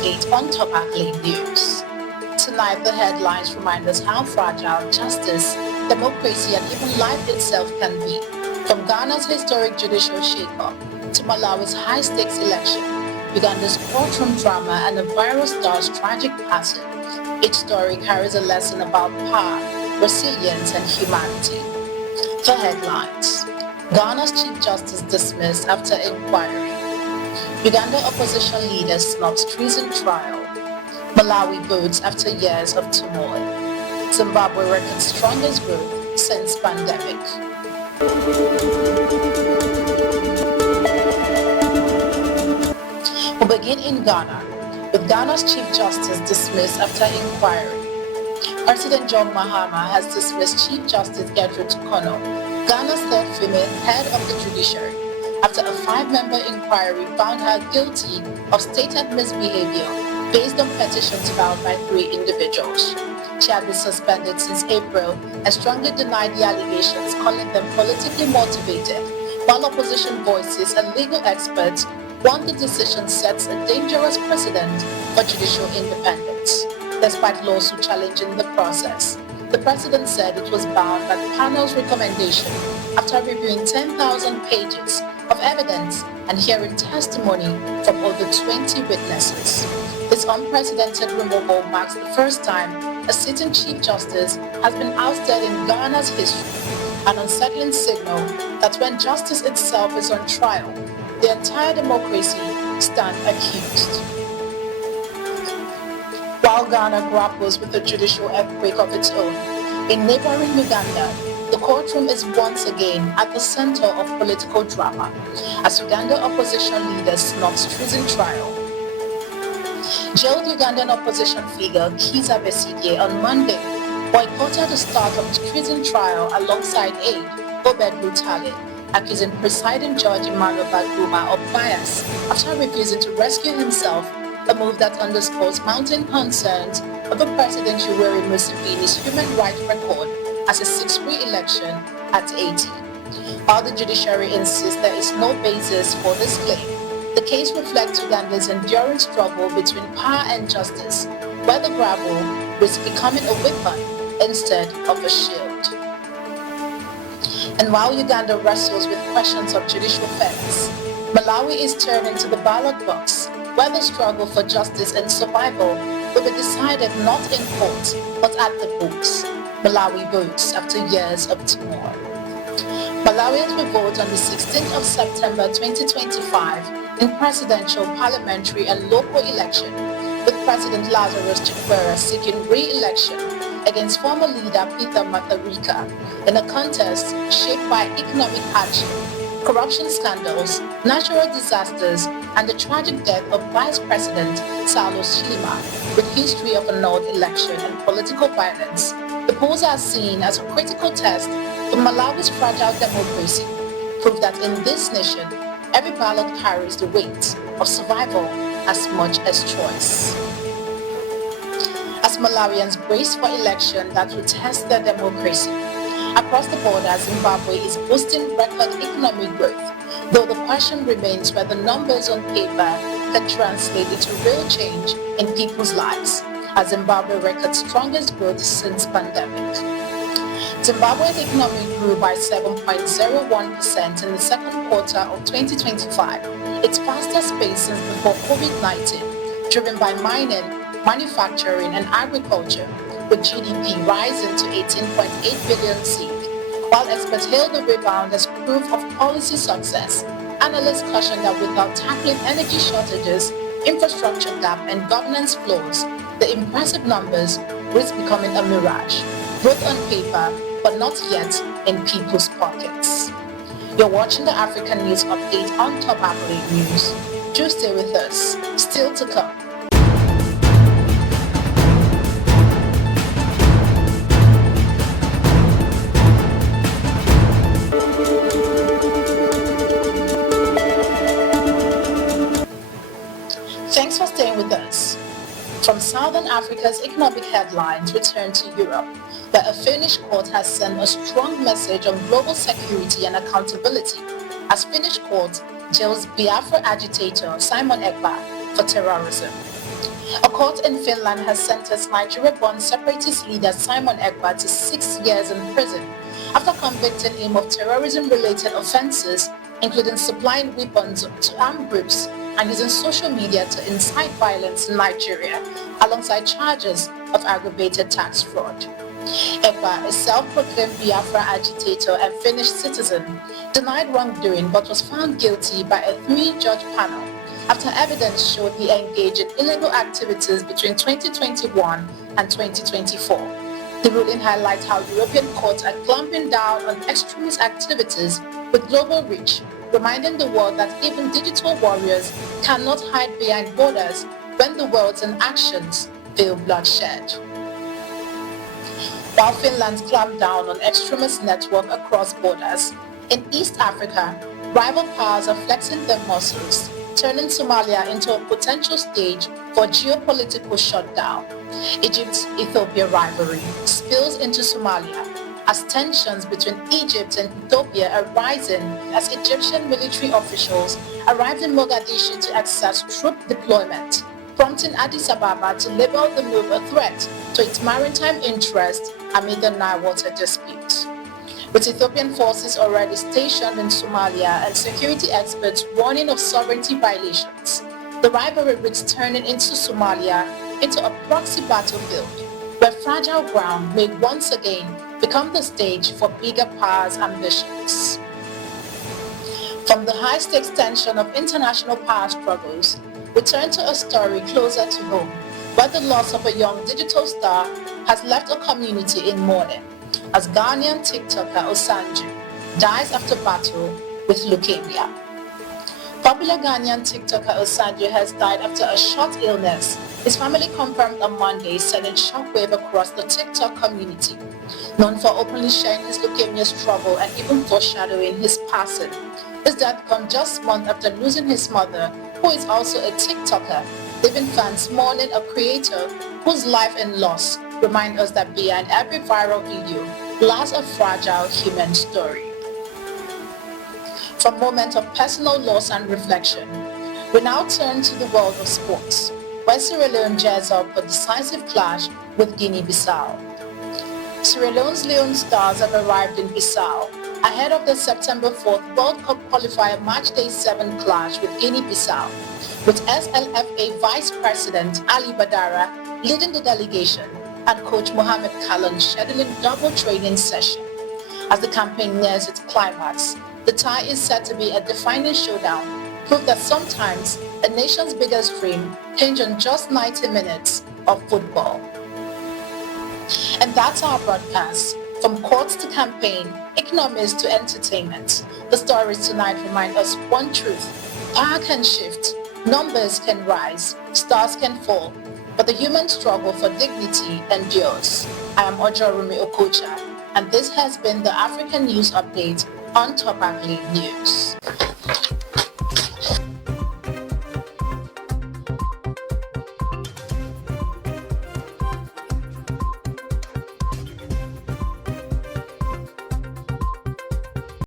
update on top Accolade news. Tonight, the headlines remind us how fragile justice, democracy, and even life itself can be. From Ghana's historic judicial shake-up to Malawi's high-stakes election, Uganda's courtroom drama, and a viral star's tragic passing, each story carries a lesson about power, resilience, and humanity. The headlines: Ghana's Chief Justice dismissed after inquiry. Uganda opposition leader snubs treason trial. Malawi votes after years of turmoil. Zimbabwe records strongest growth since pandemic. We begin in Ghana, with Ghana's Chief Justice dismissed after inquiry. President John Mahama has dismissed Chief Justice Gertrude Torkornoo, Ghana's third female head of the judiciary, after a 5-member inquiry found her guilty of stated misbehavior based on petitions filed by 3 individuals. She had been suspended since April and strongly denied the allegations, calling them politically motivated, while opposition voices and legal experts warned the decision sets a dangerous precedent for judicial independence. Despite lawsuit challenging the process, the president said it was bound by the panel's recommendation after reviewing 10,000 pages of evidence and hearing testimony from over 20 witnesses. This unprecedented removal marks the first time a sitting Chief Justice has been ousted in Ghana's history, an unsettling signal that when justice itself is on trial, the entire democracy stands accused. While Ghana grapples with a judicial earthquake of its own, in neighboring Uganda, the courtroom is once again at the center of political drama as Uganda opposition leader snubs treason trial. Jailed Ugandan opposition figure Kizza Besigye on Monday boycotted the start of the treason trial alongside aide Ousted Lutale, accusing presiding judge Emmanuel Baguma of bias after refusing to rescue himself, a move that underscores mounting concerns over President Yoweri Museveni's human rights record as a 6th re-election at 80. While the judiciary insists there is no basis for this claim, the case reflects Uganda's enduring struggle between power and justice, where the gavel risks becoming a weapon instead of a shield. And while Uganda wrestles with questions of judicial fairness, Malawi is turning to the ballot box, where the struggle for justice and survival will be decided not in court, but at the books. Malawi votes after years of turmoil. Malawians will vote on the 16th of September 2025 in presidential, parliamentary, and local election, with President Lazarus Chakwera seeking re-election against former leader Peter Mutharika in a contest shaped by economic hardship, corruption scandals, natural disasters, and the tragic death of Vice President Salos Chilima. With history of annulled election and political violence, the polls are seen as a critical test for Malawi's fragile democracy, proof that in this nation, every ballot carries the weight of survival as much as choice. As Malawians brace for election that will test their democracy, across the border, Zimbabwe is boasting record economic growth, though the question remains whether numbers on paper can translate into real change in people's lives, as Zimbabwe records strongest growth since pandemic. Zimbabwe's economy grew by 7.01% in the second quarter of 2025, its fastest pace since before COVID-19, driven by mining, manufacturing, and agriculture, with GDP rising to 18.8 billion CAD. While experts hail the rebound as proof of policy success, analysts caution that without tackling energy shortages, infrastructure gap, and governance flaws, the impressive numbers risk becoming a mirage, both on paper but not yet in people's pockets. You're watching the African News Update on Top Accolade News. Do stay with us. Still to come. Thanks for staying with us. From Southern Africa's economic headlines, return to Europe, where a Finnish court has sent a strong message on global security and accountability, as Finnish court jails Biafra agitator Simon Ekpa for terrorism. A court in Finland has sentenced Nigeria-born separatist leader Simon Ekpa to 6 years in prison after convicting him of terrorism-related offences, including supplying weapons to armed groups and using social media to incite violence in Nigeria, alongside charges of aggravated tax fraud. Ekpa, a self-proclaimed Biafra agitator and Finnish citizen, denied wrongdoing but was found guilty by a 3-judge panel after evidence showed he engaged in illegal activities between 2021 and 2024. The ruling highlights how European courts are clamping down on extremist activities with global reach, reminding the world that even digital warriors cannot hide behind borders when the world's inactions feel bloodshed. While Finland's clamp down on extremist network across borders, in East Africa, rival powers are flexing their muscles, turning Somalia into a potential stage for geopolitical shutdown. Egypt-Ethiopia rivalry spills into Somalia as tensions between Egypt and Ethiopia are rising as Egyptian military officials arrived in Mogadishu to access troop deployment, prompting Addis Ababa to label the move a threat to its maritime interests amid the Nile water dispute. With Ethiopian forces already stationed in Somalia and security experts warning of sovereignty violations, the rivalry risks turning into Somalia into a proxy battlefield where fragile ground may once again become the stage for bigger powers' ambitions. From the high-stakes tension of international power struggles, we turn to a story closer to home, where the loss of a young digital star has left a community in mourning, as Ghanaian TikToker Ousted dies after battle with leukemia. Popular Ghanaian TikToker Ousted has died after a short illness. His family confirmed on Monday, sending shockwave across the TikTok community. Known for openly sharing his leukemia struggle and even foreshadowing his passing, his death comes just months after losing his mother, who is also a TikToker, leaving fans mourning a creator whose life and loss remind us that behind every viral video lies a fragile human story. From moments of personal loss and reflection, we now turn to the world of sports, where Sierra Leone gears up for a decisive clash with Guinea-Bissau. Sierra Leone's Leone Stars have arrived in Bissau ahead of the September 4th World Cup qualifier Matchday 7 clash with Guinea-Bissau, with SLFA Vice President Ali Badara leading the delegation and Coach Mohamed Kallon scheduling double training session. As the campaign nears its climax, the tie is set to be a defining showdown, proof that sometimes a nation's biggest dream hinges on just 90 minutes of football. And that's our broadcast. From courts to campaign, economics to entertainment, the stories tonight remind us one truth: power can shift, numbers can rise, stars can fall, but the human struggle for dignity endures. I am Ojorumi Okocha, and this has been the African News Update on Top Accolade News.